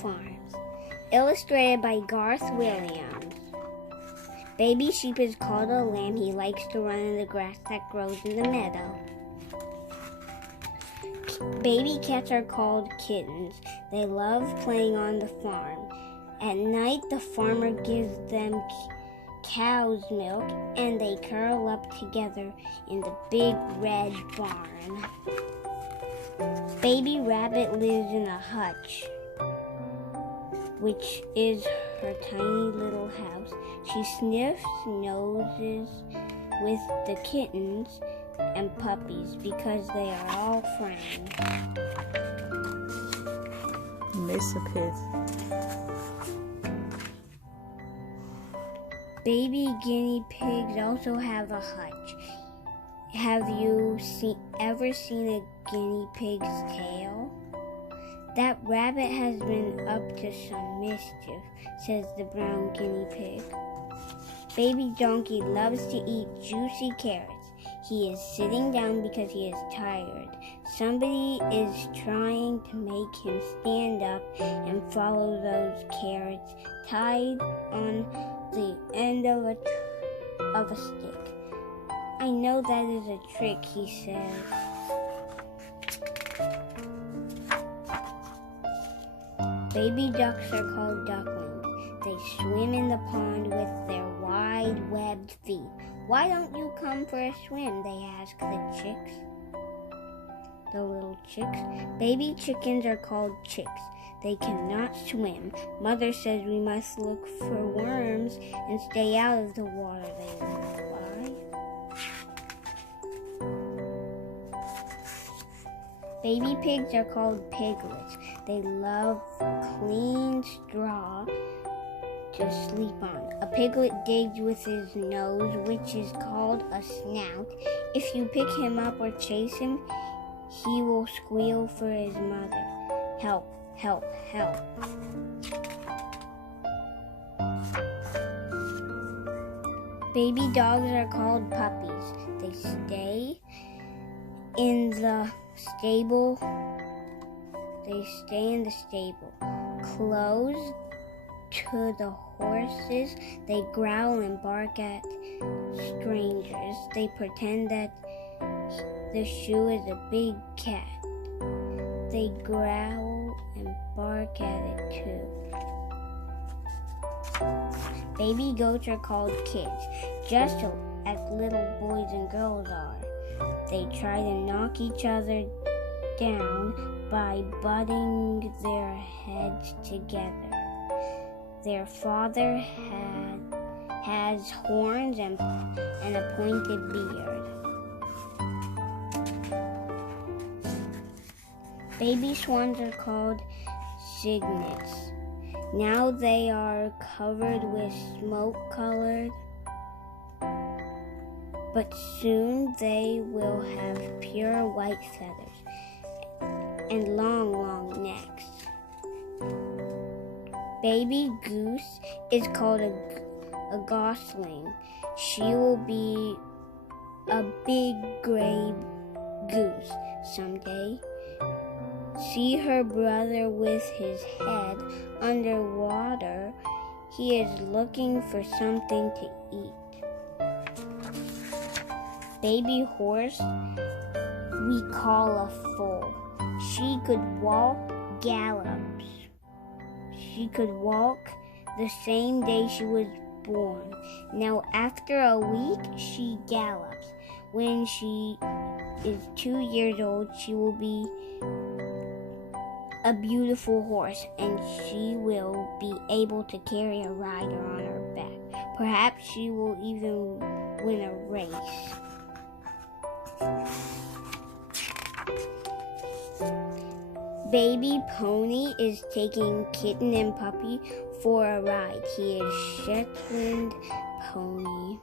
Farms. Illustrated by Garth Williams. Baby sheep is called a lamb. He likes to run in the grass that grows in the meadow. Baby cats are called kittens. They love playing on the farm. At night, the farmer gives them cow's milk, and they curl up together in the big red barn. Baby rabbit lives in a hutch, which is her tiny little house. She sniffs noses with the kittens and puppies because they are all friends. Miss a pig. Baby guinea pigs also have a hutch. Have you ever seen a guinea pig's tail? That rabbit has been up to some mischief, says the brown guinea pig. Baby donkey loves to eat juicy carrots. He is sitting down because he is tired. Somebody is trying to make him stand up and follow those carrots tied on the end of a stick. I know that is a trick, he says. Baby ducks are called ducklings. They swim in the pond with their wide webbed feet. Why don't you come for a swim? They ask the chicks. The little chicks. Baby chickens are called chicks. They cannot swim. Mother says we must look for worms and stay out of the water, they reply. Baby pigs are called piglets. They love clean straw to sleep on. A piglet digs with his nose, which is called a snout. If you pick him up or chase him, he will squeal for his mother. Help, help, help. Baby dogs are called puppies. They stay in the stable. Close to the horses. They growl and bark at strangers. They pretend that the shoe is a big cat. They growl and bark at it too. Baby goats are called kids, just as little boys and girls are. They try to knock each other down by butting their heads together. Their father has horns and a pointed beard. Baby swans are called cygnets. Now they are covered with smoke-colored, but soon they will have pure white feathers and long, long necks. Baby goose is called a gosling. She will be a big gray goose someday. See her brother with his head underwater. He is looking for something to eat. Baby horse we call a foal. She could walk gallops. She could walk the same day she was born. Now after a week she gallops. When she is 2 years old, she will be a beautiful horse, and she will be able to carry a rider on her back. Perhaps she will even win a race. Baby pony is taking kitten and puppy for a ride. He is Shetland pony.